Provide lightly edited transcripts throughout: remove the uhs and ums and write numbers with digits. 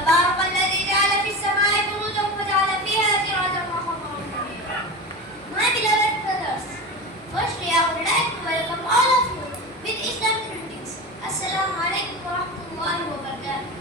تبارك الذي جعل في السماء بروجا وجعل فيها سراجا وقمرا منيرا. My beloved brothers, firstly I would like to welcome all of you with Islamic greetings. Assalamu alaikum wa rahmatullahi wa barakatuh.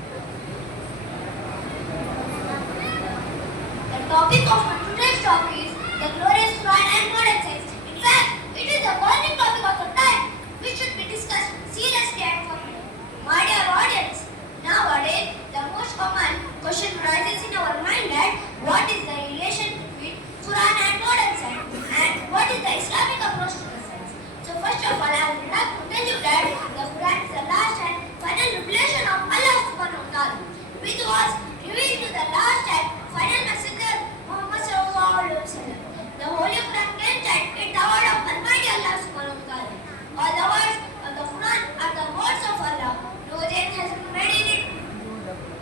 The topic of today's talk is the glorious Quran and modern science. In fact, it is the burning topic of the time which should be discussed seriously and formally. My dear audience, nowadays the most common question arises in our mind that what is the relation between Quran and modern science and what is the Islamic approach to the science. So first of all, I would like to tell you that the Quran is the last and final revelation of Allah subhanahu wa ta'ala, which was revealed to the last and final messenger Muhammad sallallahu alaihi wasallam. The Holy Quran claims that it is the word of Almighty Allah subhanahu wa ta'ala. All the words of the Quran are the words of Allah. No change has been made in it,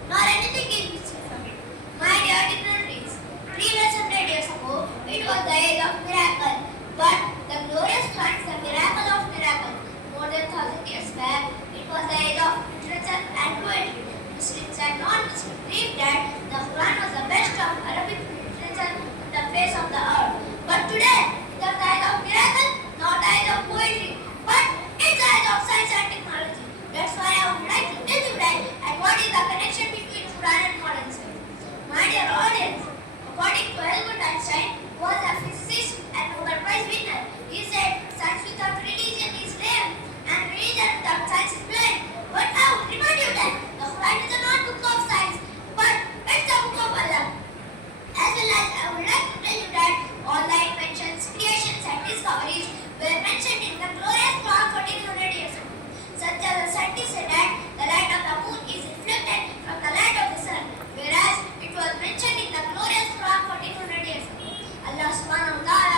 nor anything is missing from it. My dear dignitaries, 300 years ago, it was the age of miracle, but the glorious Quran is the miracle of miracle. More than 1,000 years back, it was the age of literature and poetry. Muslims and non-Muslims believed that the Quran was the best of Arabic literature on the face of the earth. But today, it is the age of miracle, not the age of poetry, but it's the age of science and technology. That's why I would like to tell you that and what is the connection between Quran and modern science. My dear audience, according to Albert Einstein, who was a physicist and Nobel Prize winner, he said science without religion is lame and religion without science is blind. But I would remind you that the Quran is not a book of science, but it's a book of Allah. As well as I would like to tell you that all the inventions, creations and discoveries were mentioned in the glorious Quran 1400 years ago. Such as the scientists said that the light of the moon is reflected from the light of the sun, whereas it was mentioned in the glorious Quran 1400 years ago. Allah subhanahu wa ta'ala